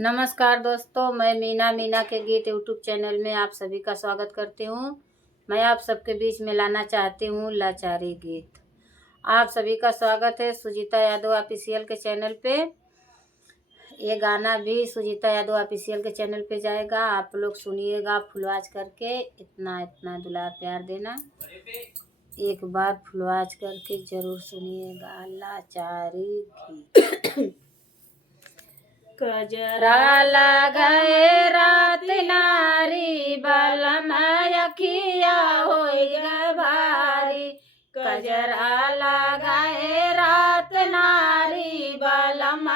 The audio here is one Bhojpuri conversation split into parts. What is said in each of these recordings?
नमस्कार दोस्तों, मैं मीना के गीत यूट्यूब चैनल में आप सभी का स्वागत करती हूँ। मैं आप सबके बीच में लाना चाहती हूँ लाचारी गीत। आप सभी का स्वागत है सुजीता यादव ऑफिशियल के चैनल पे। ये गाना भी सुजीता यादव ऑफिशियल के चैनल पे जाएगा। आप लोग सुनिएगा फुलवाज करके। इतना इतना दुलार प्यार देना। एक बार फुलवाज करके ज़रूर सुनिएगा लाचारी गीत। कजरा लगाए रात नारी बलम अखिया होई ग भारी। कजरा लगाए रात नारी बलम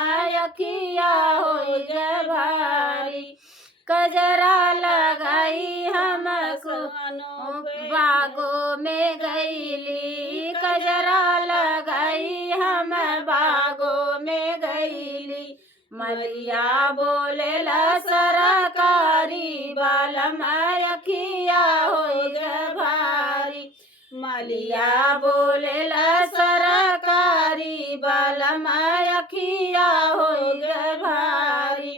अखिया होई ग भारी। कजरा लगाई हमको बागों में गईली। कजरा लगाई हम बागों में गईली। मलिया बोलेला सरकारी बालम अखिया होई ग भारी। मलिया बोलेला सरकारी बालम अखिया होई ग भारी।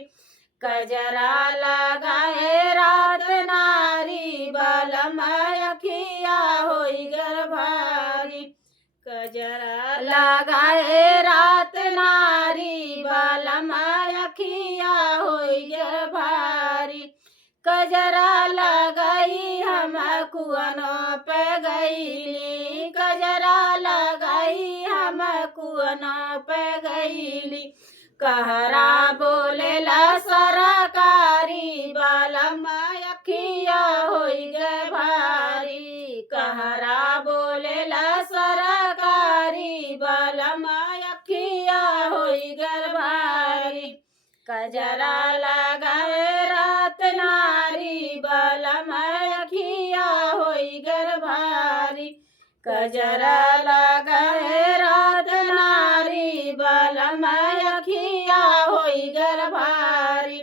कजरा लगाए रात नारी बालम अखिया होई ग भारी। कजरा लगाए रात नारी बालम अखिया होई ग भारी। कजरा लगाई हम कुआनों पे गईली। कजरा लगाई हम कुआनों पे गईली। कहरा बोलेला सरकारी बालम अखिया होई ग भारी। कहरा बोलेला सरकारी बालम अखिया होई ग भारी। कजरा लगाए रात नारी बालम अखिया होई ग भारी। कजरा लगाए रात नारी बालम अखिया होई ग भारी।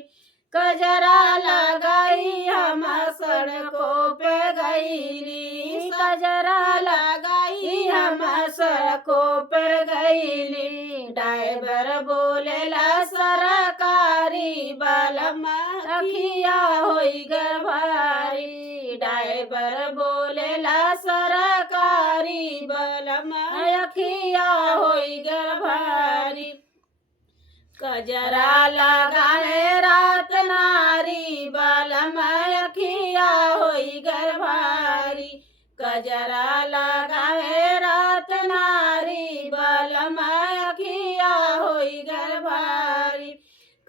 कजरा लगाई हम सड़कों पे गईली। कजरा लगाई हम सड़कों पर गईली। ड्राइवर बोलेला सरकारी बालम अखिया होई ग भारी। ड्राइवर बोलेला सरकारी बालम अखिया होई ग भारी। कजरा लगाए रात नारी बालम अखिया होई ग भारी। कजरा लगाए रात नारी बालम अखिया होई ग भारी।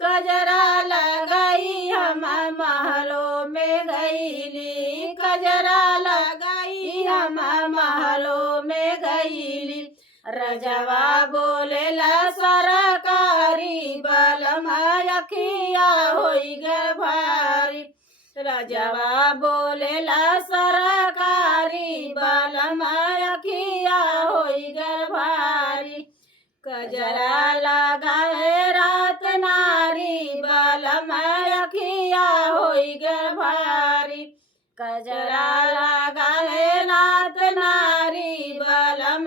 कजरा लगाई हम महलों में गईली। कजरा लगाई हम महलों में गईली। रजवा बोलेला सरकारी बालम अखिया होई ग भारी। रजवा बोलेला सरकारी बालम अखिया होई ग भारी। कजरा लगाए रात नारी बालम अखिया होई ग भारी। कजरा लगाए रात नारी बालम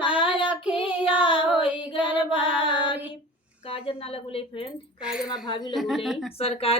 अखिया होई ग भारी। काजर ना लगुले फ्रेंड, काजर ना भाभी लगुले सरकारी।